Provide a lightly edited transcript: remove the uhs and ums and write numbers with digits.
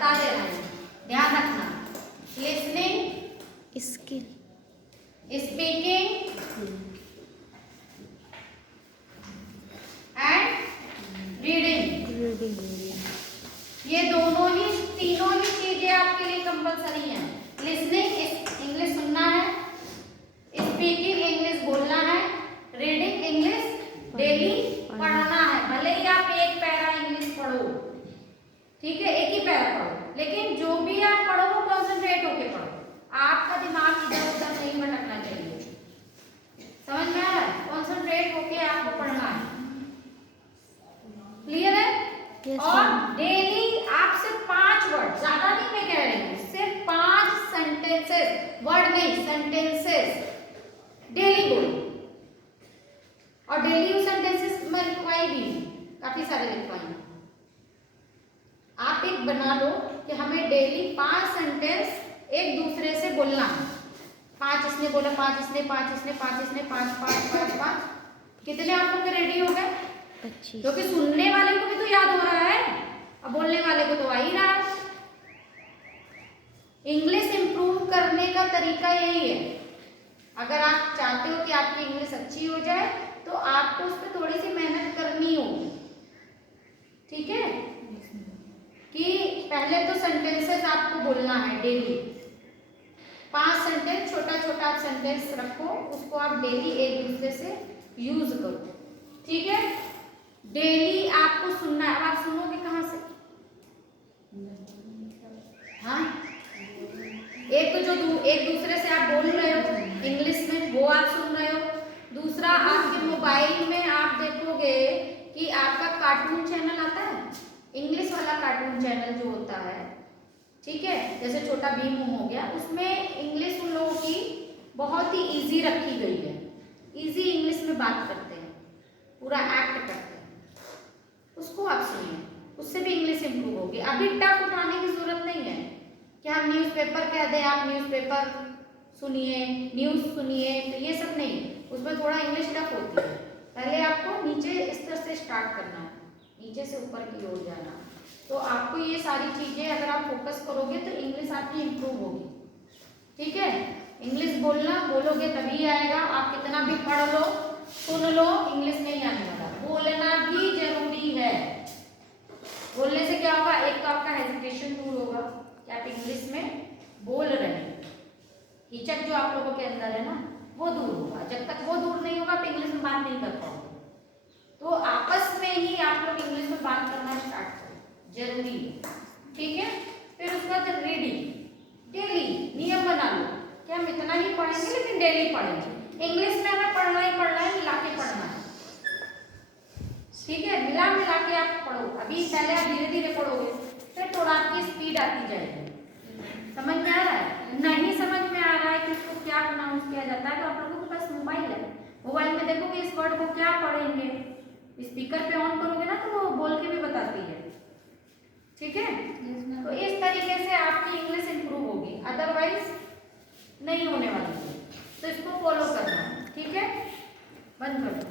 बता दे रहे हैं, ध्यान रखना। Listening, skill, speaking and reading, ये दोनों ही, तीनों ही चीजें आपके लिए कंपलसरी हैं। लिसनिंग इंग्लिश सुनना है, स्पीकिंग इंग्लिश बोलना है, रीडिंग इंग्लिश डेली पढ़ना है। भले ही आप एक पैरा इंग्लिश पढ़ो, ठीक है, एक ही पैरा पढ़ो, लेकिन जो भी आप पढ़ो वो कॉन्सेंट्रेट होके पढ़ो। आपका दिमाग इधर उधर नहीं भटकना चाहिए, समझ में आ रहा है? कॉन्सेंट्रेट होके आपको पढ़ना है, क्लियर है? yes, और डेली आप सिर्फ 5 वर्ड, ज्यादा नहीं मैं कह रही हूँ, सिर्फ 5 सेंटेंसेस, वर्ड नहीं सेंटेंसेस डेली बोलो। और डेली वो सेंटेंसेस मैं लिखवाई भी, काफी सारे लिखवाई। आप एक बना लो कि हमें डेली 5 सेंटेंस एक दूसरे से बोलना है। 5 इसने बोला, 5 इसने, 5 इसने, 5 इसने, 5 5 5 5। कितने आप लोग रेडी हो गए? 25। क्योंकि सुनने वाले को भी तो याद हो रहा है, अब बोलने वाले को तो आ ही रहा है। इंग्लिश इंप्रूव करने का तरीका यही है। अगर आप चाहते हो कि आपकी इंग्लिश अच्छी हो जाए तो आपको उस पर थोड़ी सी मेहनत करनी होगी, ठीक है? कि पहले तो सेंटेंसेस आपको बोलना है डेली। 5 सेंटेंस, छोटा छोटा आप सेंटेंस रखो, उसको आप डेली एक दूसरे से यूज करो, ठीक है? डेली आपको सुनना है। अब आप सुनोगे कहाँ से? हाँ, एक तो जो एक दूसरे से आप बोल रहे हो इंग्लिश में, वो आप सुन रहे हो। दूसरा, आपके मोबाइल में आप देखोगे कि आपका कार्टून चैनल आता है, इंग्लिश वाला कार्टून चैनल जो होता है, ठीक है, जैसे छोटा भीम हो गया, उसमें इंग्लिश उन लोगों की बहुत ही इजी रखी गई है। इजी इंग्लिश में बात करते हैं, पूरा एक्ट करते हैं, उसको आप सुनिए, उससे भी इंग्लिश इंप्रूव होगी। अभी टफ उठाने की जरूरत नहीं है कि हम न्यूज़पेपर कह दें, आप न्यूज़पेपर सुनिए, न्यूज़ सुनिए, तो ये सब नहीं, उसमें थोड़ा इंग्लिश टफ होती है। पहले आपको नीचे इस तरह से स्टार्ट करना है, नीचे से ऊपर की ओर जाना। तो आपको ये सारी चीजें अगर आप फोकस करोगे तो इंग्लिश आपकी इंप्रूव होगी, ठीक है? इंग्लिश बोलोगे तभी आएगा। आप कितना भी पढ़ लो, सुन लो, इंग्लिश नहीं आने वाला। बोलना भी जरूरी है। बोलने से क्या होगा? एक तो आपका हेजिटेशन दूर होगा कि आप इंग्लिश में बोल रहे हैं, हिचक जो आप लोगों के अंदर है ना, वो दूर होगा। जब तक वो दूर नहीं होगा आप इंग्लिश में बात नहीं कर पाओगे। तो आपस में ही आप लोग इंग्लिश में बात करना स्टार्ट करो, जरूरी है, ठीक है? फिर उसके बाद रीडिंग, डेली नियम बना लो कि हम इतना ही पढ़ेंगे, लेकिन डेली पढ़ेंगे। इंग्लिश में हमें पढ़ना ही पढ़ना है, मिला के पढ़ना है, ठीक है? मिला के आप पढ़ो। अभी पहले आप धीरे धीरे पढ़ोगे, फिर थोड़ा आपकी स्पीड आती जाएगी। समझ में आ रहा है? नहीं समझ में आ रहा है कि इसको क्या प्रोनाउंस किया जाता है, तो आप लोगों के पास मोबाइल है, मोबाइल में देखोगे इस वर्ड को क्या पढ़ेंगे, स्पीकर पे ऑन करोगे ना तो वो बोल के भी बताती है, ठीक है? तो इस तरीके से आपकी इंग्लिश इंप्रूव होगी, अदरवाइज नहीं होने वाली है। तो इसको फॉलो करना है, ठीक है? बंद करो।